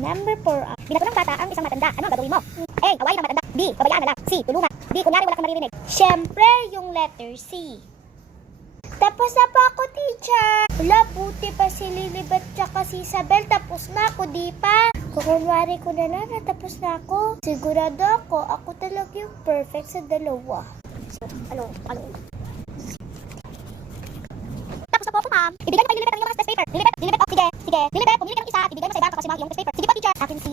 Number 4. Binato ng bata ang isang matanda. Ano ang gagawin mo? A. Awayin ang matanda. B. Pabayaan na lang. C. Tulungan. D. Kunyari wala kang maririnig. Siyempre, yung letter C. Tapos na pa ako, teacher. Wala, buti pa si Lilibet tsaka si Isabel. Tapos na ako, di pa. Kukunwari ko na natapos na ako. Sigurado ako talaga yung perfect sa dalawa. So, ano? Tapos na po ako, ma'am. Ibigay mo kay Lilibet ang iyong mga test paper. Lilibet, oh, sige. Lilibet, pumili ka ng isa. Ibigay mo sa iba kasi yung test paper. Sige po, teacher. Akin si